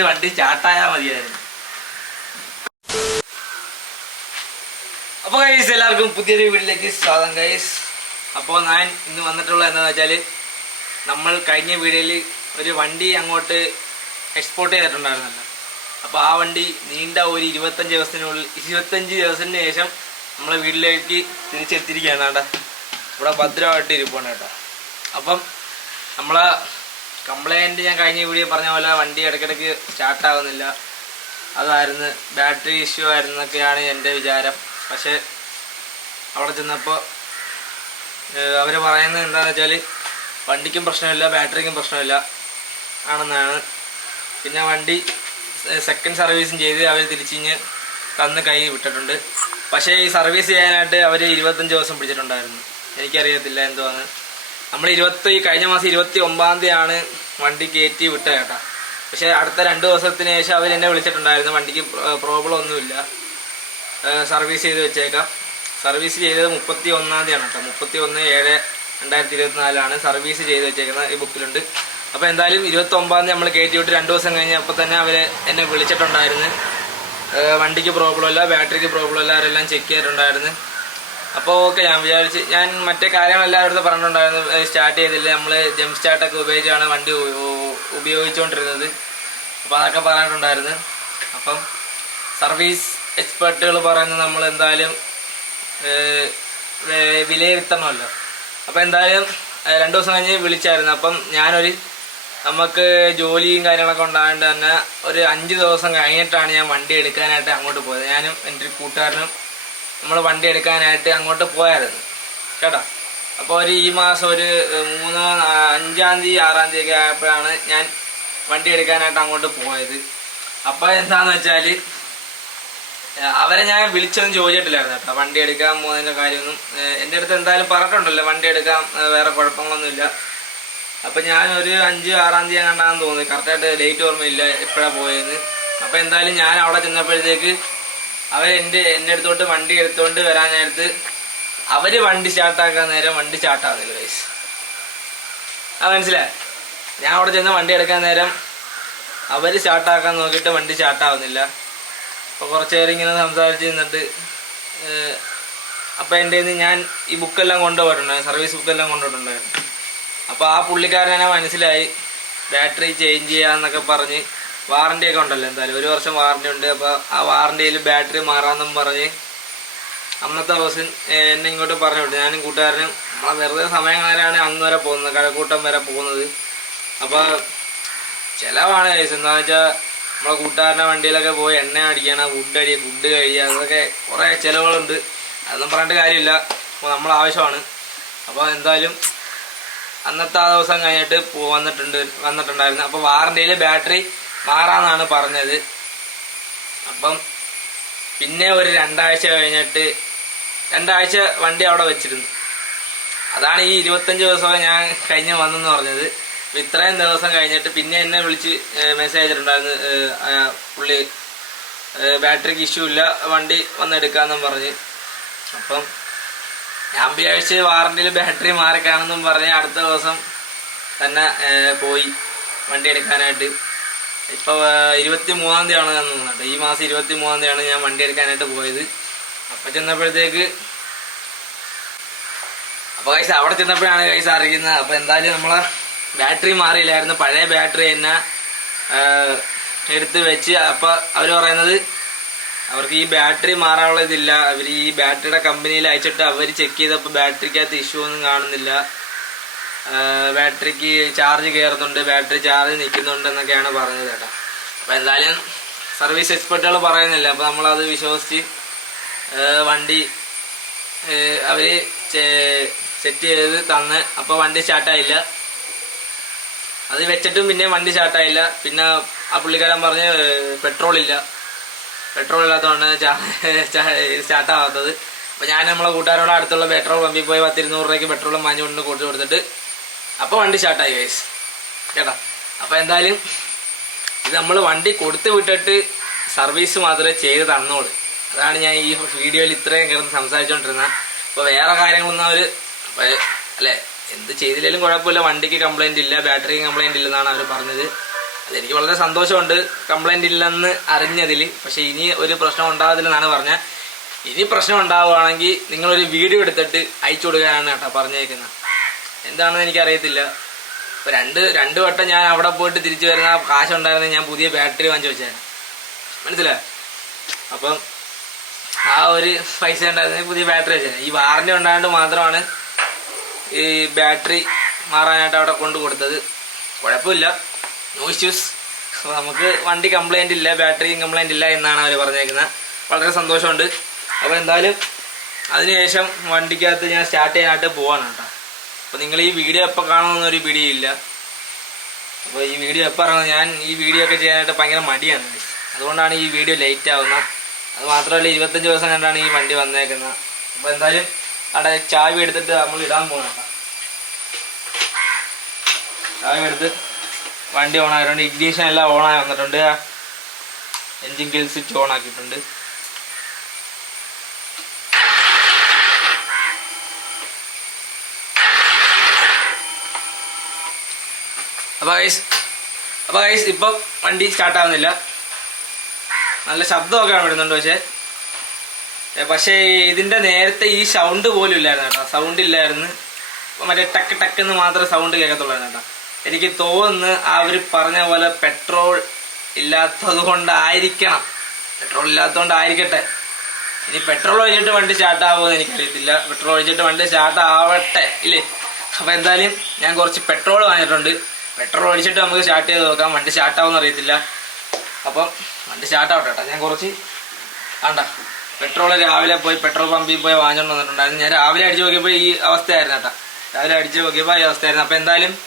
ഒഴിച്ചിട്ട് വണ്ടി സ്റ്റാർട്ടായാൽ മതിയായിരുന്നു. അപ്പോൾ ഗൈസ് എല്ലാവർക്കും പുതിയൊരു വീട്ടിലേക്ക് സ്വാഗതം ഗൈസ് അപ്പോൾ ഞാൻ ഇന്ന് വന്നിട്ടുള്ള എന്താണെന്ന് വെച്ചാൽ നമ്മൾ കഴിഞ്ഞ വീഡിയോയിൽ ഒരു വണ്ടി അങ്ങോട്ട് എക്സ്പോർട്ട് ചെയ്തിട്ടുണ്ടായിരുന്നല്ലോ. അപ്പോൾ ആ വണ്ടി നീണ്ട ഒരു ഇരുപത്തഞ്ച് ദിവസത്തിനുള്ളിൽ ഇരുപത്തഞ്ച് ദിവസത്തിന് ശേഷം നമ്മളെ വീട്ടിലേക്ക് തിരിച്ചെത്തിയിരിക്കുകയാണ്. കേട്ടോ ഇവിടെ ഭദ്രമായിട്ട് ഇരിപ്പുണ്ട് കേട്ടോ. അപ്പം നമ്മളെ കംപ്ലൈന്റ് ഞാൻ കഴിഞ്ഞ വീഡിയോ പറഞ്ഞ പോലെ വണ്ടി ഇടയ്ക്കിടയ്ക്ക് സ്റ്റാർട്ടാകുന്നില്ല അതായിരുന്നു ബാറ്ററി ഇഷ്യൂ ആയിരുന്നൊക്കെയാണ് എന്റെ വിചാരം. പക്ഷേ അവിടെ ചെന്നപ്പോൾ അവർ പറയുന്നത് എന്താണെന്ന് വെച്ചാൽ വണ്ടിക്കും പ്രശ്നമില്ല ബാറ്ററിക്കും പ്രശ്നമില്ല ആണെന്നാണ്. പിന്നെ വണ്ടി സെക്കൻഡ് സർവീസും ചെയ്ത് അവർ തിരിച്ചിഞ്ഞ് തന്ന് കൈ വിട്ടിട്ടുണ്ട്. പക്ഷേ ഈ സർവീസ് ചെയ്യാനായിട്ട് അവർ ഇരുപത്തഞ്ച് ദിവസം പിടിച്ചിട്ടുണ്ടായിരുന്നു. എനിക്കറിയത്തില്ല എന്തുവാണ് നമ്മൾ ഇരുപത്തി കഴിഞ്ഞ മാസം ഇരുപത്തി ഒമ്പതാം തീയതിയാണ് വണ്ടി കയറ്റി വിട്ട ചേട്ടാ പക്ഷെ അടുത്ത രണ്ട് ദിവസത്തിന് ശേഷം അവർ എന്നെ വിളിച്ചിട്ടുണ്ടായിരുന്നു. വണ്ടിക്ക് പ്രോബ്ലം ഒന്നുമില്ല. സർവീസ് ചെയ്ത് വെച്ചേക്കാം. സർവീസ് ചെയ്തത് മുപ്പത്തി ഒന്നാം തീയതിയാണ് കേട്ടോ. ഏഴ് രണ്ടായിരത്തി ഇരുപത്തിനാലാണ് സർവീസ് ചെയ്ത് വെച്ചേക്കുന്നത് ഈ ബുക്കിലുണ്ട്. അപ്പോൾ എന്തായാലും ഇരുപത്തി ഒമ്പതാം തീയതി നമ്മൾ കയറ്റി വിട്ട് രണ്ട് ദിവസം കഴിഞ്ഞ് അപ്പോൾ തന്നെ അവർ എന്നെ വിളിച്ചിട്ടുണ്ടായിരുന്നു. വണ്ടിക്ക് പ്രോബ്ലം ഇല്ല ബാറ്ററിക്ക് പ്രോബ്ലം ഇല്ല അവരെല്ലാം ചെക്ക് ചെയ്തിട്ടുണ്ടായിരുന്നു. അപ്പോൾ ഓക്കെ ഞാൻ വിചാരിച്ച് ഞാൻ മറ്റേ കാര്യങ്ങൾ എല്ലാവരുടെ പറഞ്ഞിട്ടുണ്ടായിരുന്നു സ്റ്റാർട്ട് ചെയ്തില്ല നമ്മൾ ജംപ് സ്റ്റാർട്ടൊക്കെ ഉപയോഗിച്ചാണ് വണ്ടി ഉപയോഗിച്ചുകൊണ്ടിരുന്നത് അപ്പോൾ അതൊക്കെ പറഞ്ഞിട്ടുണ്ടായിരുന്നു. അപ്പം സർവീസ് എക്സ്പെർട്ടുകൾ പറയുന്നത് നമ്മൾ എന്തായാലും വിലയിരുത്തണമല്ലോ. അപ്പോൾ എന്തായാലും രണ്ട് ദിവസം കഴിഞ്ഞ് വിളിച്ചായിരുന്നു. അപ്പം ഞാനൊരു നമുക്ക് ജോലിയും കാര്യങ്ങളൊക്കെ ഉണ്ടായതുകൊണ്ട് തന്നെ ഒരു അഞ്ച് ദിവസം കഴിഞ്ഞിട്ടാണ് ഞാൻ വണ്ടി എടുക്കാനായിട്ട് അങ്ങോട്ട് പോയത്. ഞാനും എന്റെ ഒരു കൂട്ടുകാരനും നമ്മൾ വണ്ടി എടുക്കാനായിട്ട് അങ്ങോട്ട് പോയായിരുന്നു കേട്ടോ? അപ്പോൾ ഒരു ഈ മാസം ഒരു മൂന്ന് അഞ്ചാം തീയതി ആറാം തീയതി ഒക്കെ ആയപ്പോഴാണ് ഞാൻ വണ്ടി എടുക്കാനായിട്ട് അങ്ങോട്ട് പോയത്. അപ്പോൾ എന്താണെന്ന് വെച്ചാൽ അവരെ ഞാൻ വിളിച്ചൊന്നും ചോദിച്ചിട്ടില്ലായിരുന്നു കേട്ടോ. വണ്ടി എടുക്കാൻ പോകുന്നതിന്റെ കാര്യമൊന്നും എന്റെ അടുത്ത് എന്തായാലും പറഞ്ഞിട്ടുണ്ടല്ലോ വണ്ടി എടുക്കാൻ വേറെ കുഴപ്പങ്ങളൊന്നുമില്ല. അപ്പം ഞാൻ ഒരു അഞ്ച് ആറാം തീയതി കണ്ടാന്ന് തോന്നി. കറക്റ്റായിട്ട് ഡേറ്റ് ഓർമ്മയില്ല എപ്പോഴാണ് പോയതെന്ന്. അപ്പോൾ എന്തായാലും ഞാൻ അവിടെ ചെന്നപ്പോഴത്തേക്ക് അവർ എന്റെ അടുത്തോട്ട് വണ്ടി എടുത്തുകൊണ്ട് വരാൻ നേരത്ത് അവർ വണ്ടി സ്റ്റാർട്ടാക്കാൻ നേരം വണ്ടി സ്റ്റാർട്ടാകുന്നില്ല ഗൈസ് ആ മനസ്സിലായി? ഞാൻ അവിടെ ചെന്ന് വണ്ടി എടുക്കാൻ നേരം അവർ സ്റ്റാർട്ടാക്കാൻ നോക്കിയിട്ട് വണ്ടി സ്റ്റാർട്ടാവുന്നില്ല അപ്പോൾ കുറച്ച് നേരം ഇങ്ങനെ സംസാരിച്ച് നിന്നിട്ട് അപ്പോൾ എന്റെ നിന്ന് ഞാൻ ഈ ബുക്കെല്ലാം കൊണ്ടുപോയിട്ടുണ്ടായിരുന്നു സർവീസ് ബുക്കെല്ലാം കൊണ്ടുപോയിട്ടുണ്ടായിരുന്നു. അപ്പോൾ ആ പുള്ളിക്കാരനെ മനസ്സിലായി ബാറ്ററി ചേഞ്ച് ചെയ്യാന്നൊക്കെ പറഞ്ഞ് വാറണ്ടി ഒക്കെ ഉണ്ടല്ലോ എന്തായാലും. ഒരു വർഷം വാറണ്ടി ഉണ്ട്. അപ്പോൾ ആ വാറണ്ടിയിൽ ബാറ്ററി മാറാമെന്നും പറഞ്ഞ് അന്നത്തെ ദിവസം എന്നെ ഇങ്ങോട്ട് പറഞ്ഞു വിട്ടു. ഞാനും കൂട്ടുകാരനും നമ്മളെ വെറുതെ സമയം കളയാനാണ് അന്ന് വരെ പോകുന്നത്. കഴക്കൂട്ടം വരെ പോകുന്നത്. അപ്പോൾ ചിലവാണ് കേസ് എന്താണെന്ന് വെച്ചാൽ നമ്മളെ കൂട്ടുകാരന്റെ വണ്ടിയിലൊക്കെ പോയി എണ്ണ അടിക്കണം ഫുഡ് അടി ഫുഡ് കഴിയുക അതൊക്കെ കുറേ ചിലവുകളുണ്ട്. അതൊന്നും പറഞ്ഞിട്ട് കാര്യമില്ല. അപ്പോൾ നമ്മൾ ആവശ്യമാണ്. അപ്പോൾ എന്തായാലും അന്നത്തെ ആ ദിവസം കഴിഞ്ഞിട്ട് വന്നിട്ടുണ്ട് വന്നിട്ടുണ്ടായിരുന്നു. അപ്പോൾ വാറണ്ടിയിൽ ബാറ്ററി മാറാന്നാണ് പറഞ്ഞത്. അപ്പം പിന്നെ ഒരു രണ്ടാഴ്ച കഴിഞ്ഞിട്ട് രണ്ടാഴ്ച വണ്ടി അവിടെ വെച്ചിരുന്നു. അതാണ് ഈ ഇരുപത്തഞ്ച് ദിവസം ഞാൻ കഴിഞ്ഞ് വന്നെന്ന് പറഞ്ഞത്. ഇത്രയും ദിവസം കഴിഞ്ഞിട്ട് പിന്നെ എന്നെ വിളിച്ച് മെസ്സേജ് അയച്ചിട്ടുണ്ടായിരുന്നു പുള്ളി ബാറ്ററിക്ക് ഇഷ്യൂ ഇല്ല വണ്ടി വന്നെടുക്കാന്നും പറഞ്ഞ്. അപ്പം ഞാൻ വിചാരിച്ച് വാറണ്ടിയിൽ ബാറ്ററി മാറിക്കാണെന്നും പറഞ്ഞ് അടുത്ത ദിവസം തന്നെ പോയി വണ്ടി എടുക്കാനായിട്ട്. ഇപ്പോൾ ഇരുപത്തി മൂന്നാം തീയതിയാണ് ആണ് തോന്നുന്നത് ഈ മാസം ഇരുപത്തി മൂന്നാം തീയതിയാണ് ഞാൻ വണ്ടി എടുക്കാനായിട്ട് പോയത്. അപ്പം ചെന്നപ്പോഴത്തേക്ക് അപ്പോൾ കൈസ് അവിടെ ചെന്നപ്പോഴാണ് കൈസ് അറിയുന്നത്. അപ്പോൾ എന്തായാലും നമ്മളെ ബാറ്ററി മാറിയില്ലായിരുന്നു. പഴയ ബാറ്ററി തന്നെ എടുത്ത് വെച്ച് അപ്പോൾ അവർ പറയുന്നത് അവർക്ക് ഈ ബാറ്ററി മാറാനുള്ള ഇതില്ല. അവർ ഈ ബാറ്ററിയുടെ കമ്പനിയിൽ അയച്ചിട്ട് അവർ ചെക്ക് ചെയ്തപ്പോൾ ബാറ്ററിക്കകത്ത് ഇഷ്യൂ ഒന്നും കാണുന്നില്ല. ബാറ്ററിക്ക് ചാർജ് കയറുന്നുണ്ട് ബാറ്ററി ചാർജ് നിൽക്കുന്നുണ്ട് എന്നൊക്കെയാണ് പറഞ്ഞത് ചേട്ടാ അപ്പോൾ എന്തായാലും സർവീസ് എക്സ്പെർട്ടുകൾ പറയുന്നില്ല. അപ്പോൾ നമ്മളത് വിശ്വസിച്ച് വണ്ടി അവർ സെറ്റ് ചെയ്ത് തന്ന്. അപ്പോൾ വണ്ടി സ്റ്റാർട്ടായില്ല അത് വെച്ചിട്ടും പിന്നെ വണ്ടി സ്റ്റാർട്ടായില്ല പിന്നെ ആ പുള്ളിക്കാരൻ പറഞ്ഞ് പെട്രോൾ ഇല്ല. പെട്രോൾ ഇല്ലാത്തതുകൊണ്ട് സ്റ്റാർട്ടാവാത്തത് അപ്പോൾ ഞാൻ നമ്മളെ കൂട്ടുകാരോട് അടുത്തുള്ള പെട്രോൾ പമ്പിൽ പോയി പത്തിരുന്നൂറ് രൂപയ്ക്ക് പെട്രോളും മാഞ്ഞുകൊണ്ട് കൊടുത്തു കൊടുത്തിട്ട് അപ്പോൾ വണ്ടി സ്റ്റാർട്ടായി ഗൈസ് കേട്ടോ? അപ്പോൾ എന്തായാലും ഇത് നമ്മൾ വണ്ടി കൊടുത്തു വിട്ടിട്ട് സർവീസ് മാത്രമേ ചെയ്ത് തന്നോളൂ. അതാണ് ഞാൻ ഈ വീഡിയോയിൽ ഇത്രയും കിടന്ന് സംസാരിച്ചുകൊണ്ടിരുന്നത് അപ്പോൾ വേറെ കാര്യങ്ങളൊന്നും അവർ അപ്പോൾ അല്ലേ എന്ത് ചെയ്തില്ലെങ്കിലും കുഴപ്പമില്ല. വണ്ടിക്ക് കംപ്ലൈന്റ് ഇല്ല ബാറ്ററിക്ക് കംപ്ലൈന്റ് ഇല്ലെന്നാണ് അവർ പറഞ്ഞത്. അതെനിക്ക് വളരെ സന്തോഷമുണ്ട്. കംപ്ലൈന്റ് ഇല്ലെന്ന് അറിഞ്ഞതിൽ പക്ഷെ ഇനി ഒരു പ്രശ്നം ഉണ്ടാകത്തില്ലെന്നാണ് പറഞ്ഞത് ഇനി പ്രശ്നം ഉണ്ടാവുകയാണെങ്കിൽ നിങ്ങളൊരു വീഡിയോ എടുത്തിട്ട് അയച്ചു കൊടുക്കാനാണ് കേട്ടോ പറഞ്ഞേക്കുന്നത് എന്താണെന്ന് എനിക്കറിയത്തില്ല. ഇപ്പൊ രണ്ട് രണ്ട് വട്ടം ഞാൻ അവിടെ പോയിട്ട് തിരിച്ചു വരുന്ന ആ കാശ് ഉണ്ടായിരുന്നെങ്കിൽ ഞാൻ പുതിയ ബാറ്ററി വാങ്ങിച്ചു വെച്ചായിരുന്നു മനസ്സിലായോ? അപ്പം ആ ഒരു പൈസ ഉണ്ടായിരുന്നെങ്കിൽ പുതിയ ബാറ്ററി വെച്ചാൽ ഈ വാറണ്ടി ഉണ്ടായതുകൊണ്ട് മാത്രമാണ് ഈ ബാറ്ററി മാറാനായിട്ട് അവിടെ കൊണ്ട് കൊടുത്തത്. കുഴപ്പമില്ല. നോ ഇഷ്യൂസ് നമുക്ക് വണ്ടി കംപ്ലൈന്റ് ഇല്ല ബാറ്ററി കംപ്ലൈന്റ് ഇല്ല എന്നാണ് അവർ പറഞ്ഞേക്കുന്നത് വളരെ സന്തോഷമുണ്ട്. അപ്പോൾ എന്തായാലും അതിനുശേഷം വണ്ടിക്കകത്ത് ഞാൻ സ്റ്റാർട്ട് ചെയ്യാനായിട്ട് പോവാണ് കേട്ടോ. അപ്പോൾ നിങ്ങൾ ഈ വീഡിയോ എപ്പോൾ കാണണമെന്നൊരു വീഡിയോ ഇല്ല അപ്പോൾ ഈ വീഡിയോ എപ്പോൾ ഇറങ്ങുന്നത് ഞാൻ ഈ വീഡിയോ ഒക്കെ ചെയ്യാനായിട്ട് ഭയങ്കര മടിയാണ്. അതുകൊണ്ടാണ് ഈ വീഡിയോ ലേറ്റ് ആവുന്നത് അത് മാത്രമല്ല ഇരുപത്തഞ്ച് ദിവസം കണ്ടാണ് ഈ വണ്ടി വന്നേക്കുന്നത് അപ്പോൾ എന്തായാലും അവിടെ ചാവി എടുത്തിട്ട് നമ്മൾ ഇടാൻ പോകണം ചാവി എടുത്ത് വണ്ടി ഓണായിട്ടുണ്ട് ഇഗ്നീഷൻ എല്ലാം ഓണായി വന്നിട്ടുണ്ട്. എൻജിൻ കിൽ സ്വിച്ച് ഓൺ ആക്കിയിട്ടുണ്ട്. അപ്പോൾ ഗൈസ് അപ്പോൾ ഗൈസ് ഇപ്പം വണ്ടി സ്റ്റാർട്ട് ആവുന്നില്ല. നല്ല ശബ്ദമൊക്കെ വരുന്നുണ്ട് പക്ഷേ. പക്ഷേ ഇതിന്റെ നേരത്തെ ഈ സൗണ്ട് പോലും ഇല്ലായിരുന്നു കേട്ടോ. സൗണ്ട് ഇല്ലായിരുന്നു. മറ്റേ ടക്ക് ടക്ക് എന്ന് മാത്രമേ സൗണ്ട് കേൾക്കത്തുള്ളായിരുന്നു കേട്ടോ. എനിക്ക് തോന്നുന്നു അവർ പറഞ്ഞ പോലെ പെട്രോൾ ഇല്ലാത്തത് കൊണ്ടായിരിക്കണം. പെട്രോൾ ഇല്ലാത്തതുകൊണ്ടായിരിക്കട്ടെ ഇനി പെട്രോൾ ഒഴിച്ചിട്ട് വണ്ടി സ്റ്റാർട്ട് ആവുമെന്ന് എനിക്കറിയത്തില്ല. പെട്രോൾ ഒഴിച്ചിട്ട് വണ്ടി സ്റ്റാർട്ട് ആവട്ടെ ഇല്ലേ? അപ്പോൾ എന്തായാലും ഞാൻ കുറച്ച് പെട്രോൾ വാങ്ങിയിട്ടുണ്ട്. പെട്രോൾ ഒഴിച്ചിട്ട് നമുക്ക് സ്റ്റാർട്ട് ചെയ്ത് നോക്കാം. വണ്ടി സ്റ്റാർട്ട് ആവുമെന്ന് അറിയത്തില്ല. അപ്പം വണ്ടി സ്റ്റാർട്ട് ആവട്ടെ കേട്ടോ. ഞാൻ കുറച്ച് ആണ്ട പെട്രോൾ രാവിലെ പോയി പെട്രോൾ പമ്പിൽ പോയി വാങ്ങിച്ചോണ്ട് വന്നിട്ടുണ്ടായിരുന്നു. ഞാൻ രാവിലെ അടിച്ച് നോക്കിയപ്പോൾ ഈ അവസ്ഥയായിരുന്നു കേട്ടോ. രാവിലെ അടിച്ച് നോക്കിയപ്പോൾ ഈ അവസ്ഥയായിരുന്നു. അപ്പം എന്തായാലും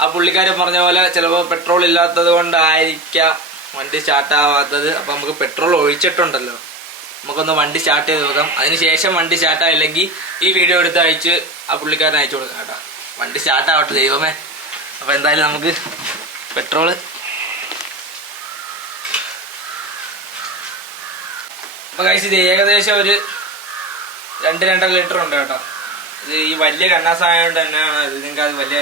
ആ പുള്ളിക്കാരൻ പറഞ്ഞ പോലെ ചിലപ്പോൾ പെട്രോൾ ഇല്ലാത്തത് കൊണ്ടായിരിക്കാം വണ്ടി സ്റ്റാർട്ടാവാത്തത് അപ്പം നമുക്ക് പെട്രോൾ ഒഴിച്ചിട്ടുണ്ടല്ലോ. നമുക്കൊന്ന് വണ്ടി സ്റ്റാർട്ട് ചെയ്ത് നോക്കാം. അതിനുശേഷം വണ്ടി സ്റ്റാർട്ടായില്ലെങ്കിൽ ഈ വീഡിയോ എടുത്ത് അയച്ച് ആ പുള്ളിക്കാരനെ അയച്ചു കൊടുക്കാം കേട്ടോ. വണ്ടി സ്റ്റാർട്ടാവട്ടെ ദൈവമേ. അപ്പം എന്തായാലും നമുക്ക് പെട്രോൾ അപ്പൊ കഴിച്ച് ഇത് ഏകദേശം ഒരു രണ്ട് രണ്ടര ലിറ്റർ ഉണ്ട് കേട്ടോ. ഇത് ഈ വലിയ കണ്ണാസായതുകൊണ്ട് തന്നെയാണ് ഇത് നിങ്ങൾക്ക് അത് വലിയ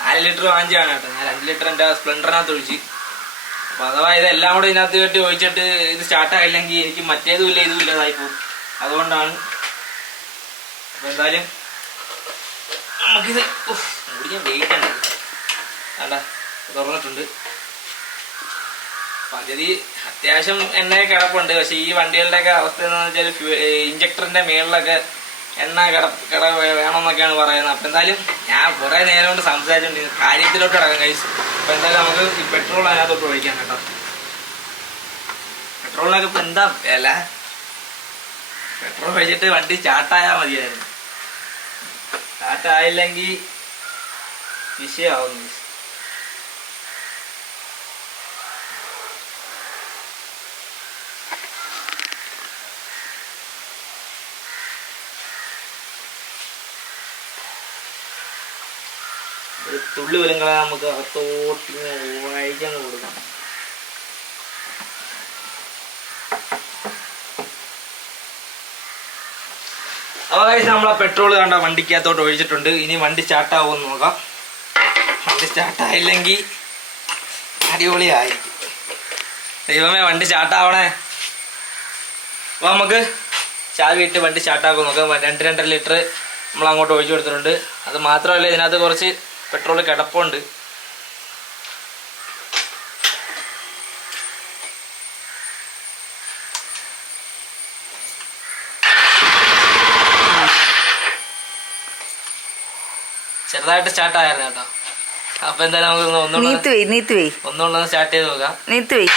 നാല് ലിറ്റർ വാങ്ങിച്ചാണ് കേട്ടോ. ഞാൻ രണ്ട് ലിറ്റർ എന്റെ സ്പ്ലെൻഡറിനകത്ത് ഒഴിച്ച്. അപ്പോൾ അഥവാ ഇതെല്ലാം കൂടെ ഇതിനകത്ത് കേട്ട് ഒഴിച്ചിട്ട് ഇത് സ്റ്റാർട്ടായില്ലെങ്കിൽ എനിക്ക് മറ്റേതും ഇല്ല ഇതും ഇല്ലാതായി പോകും. അതുകൊണ്ടാണ്. അപ്പൊ എന്തായാലും നമുക്കിത് ഉഫ്, ഓടിക്കാൻ വെയിറ്റ് ഉണ്ട് വേണ്ട തുറന്നിട്ടുണ്ട്. പകുതി അത്യാവശ്യം എണ്ണ കിടപ്പുണ്ട്. പക്ഷെ ഈ വണ്ടികളുടെയൊക്കെ അവസ്ഥ എന്ന് വെച്ചാൽ ഇഞ്ചക്ടറിന്റെ മേളിലൊക്കെ എണ്ണ കിട കിട വേണമെന്നൊക്കെയാണ് പറയുന്നത്. അപ്പൊ എന്തായാലും ഞാൻ കുറെ നേരം കൊണ്ട് സംസാരിച്ചിട്ടുണ്ട്. കാര്യത്തിലോട്ട് കിടക്കാം കഴിച്ചു അപ്പൊ എന്തായാലും നമുക്ക് ഈ പെട്രോൾ അതിനകത്തോട്ട് ഒഴിക്കാം കേട്ടോ. പെട്രോളിനൊക്കെ ഇപ്പൊ എന്താ വില? പെട്രോൾ ഒഴിച്ചിട്ട് വണ്ടി സ്റ്റാർട്ടായാൽ മതിയായിരുന്നു. സ്റ്റാർട്ടായില്ലെങ്കിൽ വിഷയമാവും തുള്ളി ഉലങ്ങളെ നമുക്ക് അകത്തോട്ട് വായിക്കാൻ കൊടുക്കാം അപ്പോൾ കഴിച്ച് നമ്മളെ പെട്രോൾ കണ്ട വണ്ടിക്കകത്തോട്ട് ഒഴിച്ചിട്ടുണ്ട്. ഇനി വണ്ടി സ്റ്റാർട്ട് എന്ന് നോക്കാം. വണ്ടി സ്റ്റാർട്ടായില്ലെങ്കിൽ അടിപൊളിയായിരിക്കും. ദൈവമേ വണ്ടി സ്റ്റാർട്ടാവണേ അപ്പോൾ നമുക്ക് ചാവി ഇട്ട് വണ്ടി സ്റ്റാർട്ട് ആക്കും നോക്കാം. രണ്ട് രണ്ടര ലിറ്റർ നമ്മൾ അങ്ങോട്ട് ഒഴിച്ചു കൊടുത്തിട്ടുണ്ട്. അത് മാത്രമല്ല ഇതിനകത്ത് കുറച്ച് പെട്രോൾ കിടപ്പുണ്ട്. ചെറുതായിട്ട് സ്റ്റാർട്ട് ആയിരുന്നു കേട്ടോ. അപ്പൊ എന്തായാലും നമുക്ക് ഒന്നുകൂടെ ഒന്നുകൂടെ സ്റ്റാർട്ട് ചെയ്ത് നോക്കാം. നീത്ത് വെയ്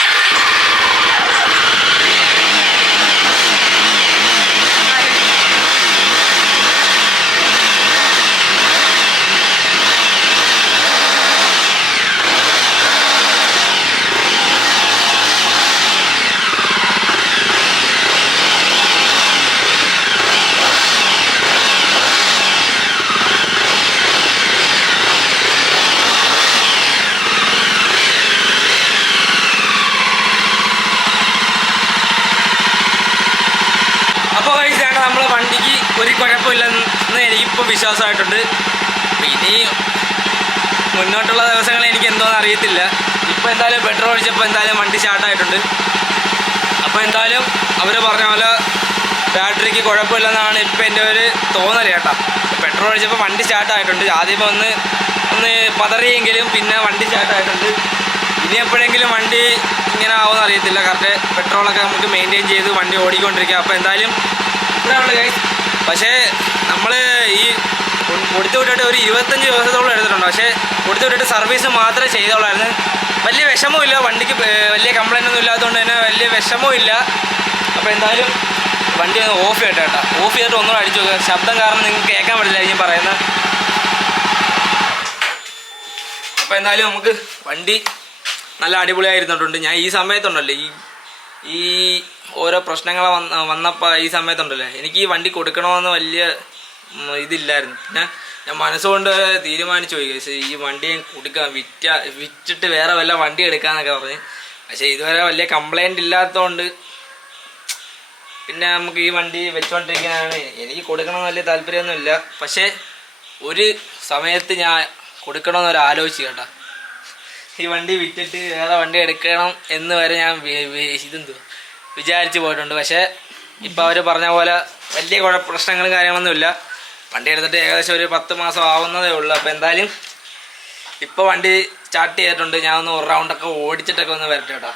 അപ്പോൾ കഴിച്ചാണ് നമ്മളെ വണ്ടിക്ക് ഒരു കുഴപ്പമില്ലെന്ന് എനിക്കിപ്പോൾ വിശ്വാസമായിട്ടുണ്ട്. ഇനി മുന്നോട്ടുള്ള ദിവസങ്ങൾ എനിക്ക് എന്തോന്ന് അറിയത്തില്ല. ഇപ്പോൾ എന്തായാലും പെട്രോൾ ഒഴിച്ചപ്പോൾ എന്തായാലും വണ്ടി സ്റ്റാർട്ടായിട്ടുണ്ട് അപ്പോൾ എന്തായാലും അവർ പറഞ്ഞ പോലെ ബാറ്ററിക്ക് കുഴപ്പമില്ലെന്നാണ് ഇപ്പോൾ എന്റെ ഒരു തോന്നൽ കേട്ടോ. പെട്രോൾ ഒഴിച്ചപ്പോൾ വണ്ടി സ്റ്റാർട്ടായിട്ടുണ്ട് ആദ്യം ഒന്ന് ഒന്ന് പതറിയെങ്കിലും പിന്നെ വണ്ടി സ്റ്റാർട്ടായിട്ടുണ്ട് ഇനി എപ്പോഴെങ്കിലും വണ്ടി ഇങ്ങനെ ആവുമെന്ന് അറിയത്തില്ല. കറക്റ്റ് പെട്രോളൊക്കെ നമുക്ക് മെയിന്റെയിൻ ചെയ്ത് വണ്ടി ഓടിക്കൊണ്ടിരിക്കുക അപ്പോൾ എന്തായാലും ഇത്രയുള്ള പക്ഷേ നമ്മൾ ഈ കൊടുത്തു വിട്ടിട്ട് ഒരു ഇരുപത്തഞ്ച് ദിവസത്തോളം എടുത്തിട്ടുണ്ട്. പക്ഷേ കൊടുത്തു വിട്ടിട്ട് സർവീസ് മാത്രമേ ചെയ്തോളായിരുന്നു വലിയ വിഷമവും വണ്ടിക്ക് വലിയ കംപ്ലൈന്റ് ഒന്നും ഇല്ലാത്തതുകൊണ്ട് തന്നെ വലിയ വിഷമവും ഇല്ല അപ്പോൾ എന്തായാലും വണ്ടി ഒന്ന് ഓഫ് ചെയ്യട്ടെ കേട്ടോ. ഓഫ് ചെയ്തിട്ട് ഒന്നും അടിച്ചു നോക്കുക ശബ്ദം കാരണം നിങ്ങൾക്ക് കേൾക്കാൻ പറ്റില്ല ഞാൻ പറയുന്നത്. അപ്പോൾ എന്തായാലും നമുക്ക് വണ്ടി നല്ല അടിപൊളിയായിരുന്നിട്ടുണ്ട് ഞാൻ ഈ സമയത്തുണ്ടല്ലോ ഈ ഈ ഓരോ പ്രശ്നങ്ങൾ വന്ന വന്നപ്പോൾ ഈ സമയത്തുണ്ടല്ലേ? എനിക്ക് ഈ വണ്ടി കൊടുക്കണമെന്ന് വലിയ ഇതില്ലായിരുന്നു. പിന്നെ ഞാൻ മനസ്സുകൊണ്ട് തീരുമാനിച്ചു പോയി. പക്ഷേ ഈ വണ്ടി കൊടുക്കാം വിറ്റ വിറ്റിട്ട് വേറെ വല്ല വണ്ടി എടുക്കാന്നൊക്കെ പറഞ്ഞ്. പക്ഷേ ഇതുവരെ വലിയ കംപ്ലൈന്റ് ഇല്ലാത്തതുകൊണ്ട് പിന്നെ നമുക്ക് ഈ വണ്ടി വെച്ചുകൊണ്ടിരിക്കാനാണ് എനിക്ക് കൊടുക്കണമെന്ന് വലിയ താല്പര്യമൊന്നുമില്ല. പക്ഷേ ഒരു സമയത്ത് ഞാൻ കൊടുക്കണമെന്നൊരു ആലോചിച്ച് കേട്ടോ. ഈ വണ്ടി വിറ്റിട്ട് വേറെ വണ്ടി എടുക്കണം എന്ന് വരെ ഞാൻ ഇതെന്തോ വിചാരിച്ചു പോയിട്ടുണ്ട്. പക്ഷേ ഇപ്പം അവർ പറഞ്ഞ പോലെ വലിയ കുഴപ്പ പ്രശ്നങ്ങളും കാര്യങ്ങളൊന്നുമില്ല വണ്ടി എടുത്തിട്ട് ഏകദേശം ഒരു പത്ത് മാസം ആവുന്നതേ ഉള്ളൂ. അപ്പോൾ എന്തായാലും ഇപ്പോൾ വണ്ടി സ്റ്റാർട്ട് ചെയ്തിട്ടുണ്ട്. ഞാൻ ഒന്ന് ഒരു റൗണ്ടൊക്കെ ഓടിച്ചിട്ടൊക്കെ ഒന്ന് വരട്ടെ കേട്ടോ.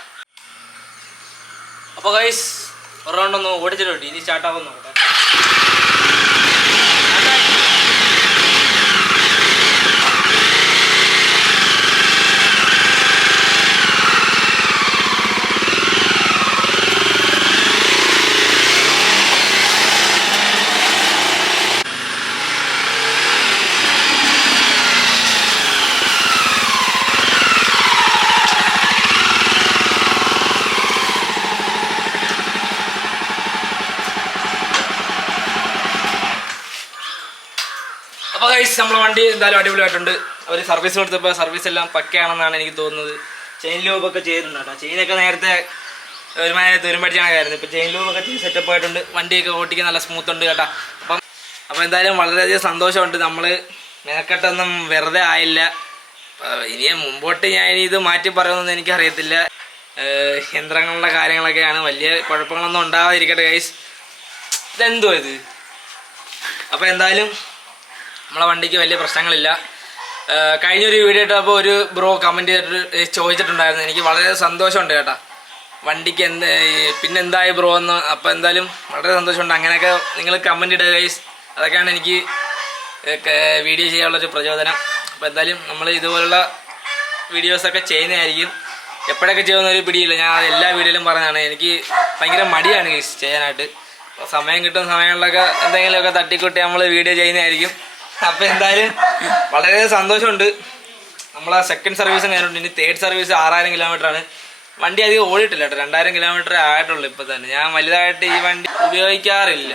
അപ്പോൾ ഗൈസ് ഒരു റൗണ്ട് ഒന്ന് ഓടിച്ചിട്ടുണ്ട്. ഇനി സ്റ്റാർട്ട് നോക്കട്ടെ നമ്മളെ വണ്ടി എന്തായാലും അടിപൊളിയായിട്ടുണ്ട്. അവർ സർവീസ് കൊടുത്തപ്പോൾ സർവീസ് എല്ലാം പക്കയാണെന്നാണ് എനിക്ക് തോന്നുന്നത്. ചെയിൻ ലൂബൊക്കെ ചെയ്തിട്ടുണ്ട് കേട്ടോ ചെയിനൊക്കെ നേരത്തെ ഒരുമാതിരി തുരുമ്പടിച്ചാണായിരുന്നു ഇപ്പോൾ ചെയിൻ ലൂബൊക്കെ ചെയ്ത് സെറ്റപ്പ് ആയിട്ടുണ്ട്. വണ്ടിയൊക്കെ ഓട്ടിക്കാൻ നല്ല സ്മൂത്ത് ഉണ്ട് കേട്ടോ. അപ്പം അപ്പോൾ എന്തായാലും വളരെയധികം സന്തോഷമുണ്ട്. നമ്മൾ മെനക്കെട്ടൊന്നും വെറുതെ ആയില്ല. ഇനി മുമ്പോട്ട് ഞാൻ ഇത് മാറ്റി പറയുന്നൊന്നും എനിക്കറിയത്തില്ല. യന്ത്രങ്ങളുടെ കാര്യങ്ങളൊക്കെയാണ്. വലിയ കുഴപ്പങ്ങളൊന്നും ഉണ്ടാവാതിരിക്കട്ടെ ഗൈസ് ഇതെന്തോ ഇത്? അപ്പോൾ എന്തായാലും നമ്മളെ വണ്ടിക്ക് വലിയ പ്രശ്നങ്ങളില്ല. കഴിഞ്ഞൊരു വീഡിയോ ഇട്ടപ്പോൾ ഒരു ബ്രോ കമന്റ് ചെയ്തിട്ട് ചോദിച്ചിട്ടുണ്ടായിരുന്നു. എനിക്ക് വളരെ സന്തോഷമുണ്ട് കേട്ടാ. വണ്ടിക്ക് എന്ത് പിന്നെ എന്തായി ബ്രോ എന്ന്. അപ്പോൾ എന്തായാലും വളരെ സന്തോഷമുണ്ട്. അങ്ങനെയൊക്കെ നിങ്ങൾ കമന്റ് ഇടുക ഗൈസ് അതൊക്കെയാണ് എനിക്ക് വീഡിയോ ചെയ്യാനുള്ളൊരു പ്രചോദനം. അപ്പോൾ എന്തായാലും നമ്മൾ ഇതുപോലുള്ള വീഡിയോസൊക്കെ ചെയ്യുന്നതായിരിക്കും. എപ്പോഴൊക്കെ ചെയ്യുന്ന ഒരു പിടിയില്ല. ഞാൻ എല്ലാ വീഡിയോയിലും പറഞ്ഞതാണ്. എനിക്ക് ഭയങ്കര മടിയാണ് ഗൈസ് ചെയ്യാനായിട്ട്. സമയം കിട്ടുന്ന സമയങ്ങളിലൊക്കെ എന്തെങ്കിലുമൊക്കെ തട്ടിക്കൂട്ടി നമ്മൾ വീഡിയോ ചെയ്യുന്നതായിരിക്കും. അപ്പോൾ എന്തായാലും വളരെ സന്തോഷമുണ്ട്. നമ്മൾ ആ സെക്കൻഡ് സർവീസും കഴിഞ്ഞിട്ടുണ്ട്. ഇനി തേർഡ് സർവീസ് ആറായിരം കിലോമീറ്റർ ആണ്. വണ്ടി അധികം ഓടിയിട്ടില്ല കേട്ടോ. രണ്ടായിരം കിലോമീറ്റർ ആയിട്ടുള്ളൂ ഇപ്പൊ തന്നെ. ഞാൻ വലുതായിട്ട് ഈ വണ്ടി ഉപയോഗിക്കാറില്ല.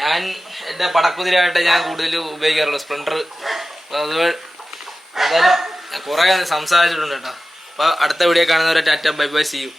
ഞാൻ എന്റെ പടക്കുതിരായിട്ട് ഞാൻ കൂടുതൽ ഉപയോഗിക്കാറുള്ളൂ. സ്പ്ലെൻഡർ എന്തായാലും കുറേ സംസാരിച്ചിട്ടുണ്ട് കേട്ടോ. അപ്പോൾ അടുത്ത വീഡിയോ കാണുന്നവരെ tata bye bye see you